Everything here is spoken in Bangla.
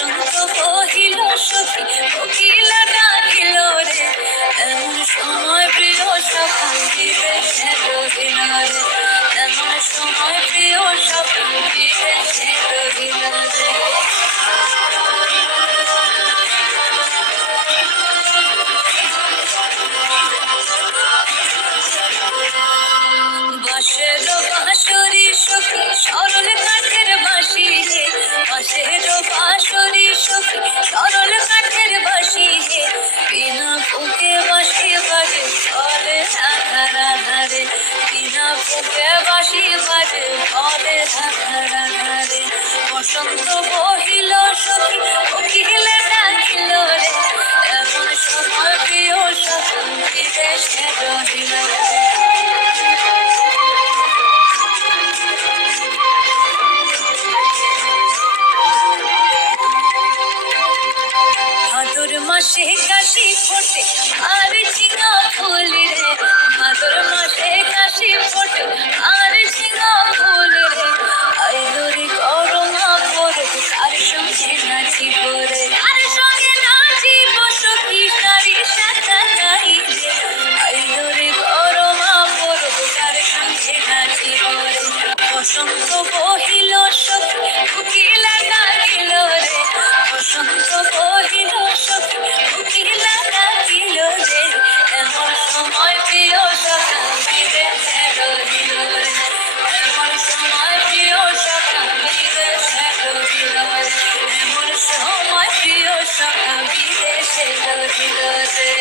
বসন্ত কহিল সখী কোকিলা ডাকিল রে, এমন সময় প্রিয় সখা বিদেশে রহিল রে, এমন সময় প্রিয় সখা বিদেশে রহিল রে। বাঁশের বাঁশরি সখী সরল কাঠের বাঁশি হে, বাঁশের বাঁশরি সখী সরল কাঠের বাঁশি হে, বিনা ফুঁকে বাঁশি বাজে ফলে ধারা ধারে, বিনা ফুঁকে বাঁশি বাজে ফলে ধারা ধারে। বসন্ত বহিল সখী কোকিলা ডাকিল রে, এমন সময় প্রিয় সখা বিদেশে রহিল রে। ভাদর মাসে কাশি ফোটে আর ঝিঙা ফুল রে, ভাদর মাসে কাশি ফোটে আর ঝিঙা ফুল রে, আইলো রে করমা পরব তার সঙ্গে নাচিব রে, তার সঙ্গে নাচিব সখী সারি সাথা গাইলে, আইলো রে করমা পরব তার সঙ্গে নাচিব রে। বসন্ত বহিল সখী কোকিলা ডাকিল রে, বসন্ত বহিল সখী কোকিলা ডাকিল রে, এমন সময় প্রিয় সখা বিদেশে রহিল রে, এমন সময় প্রিয় সখা বিদেশে রহিল রে, এমন সময় প্রিয় সখা বিদেশে রহিল রে।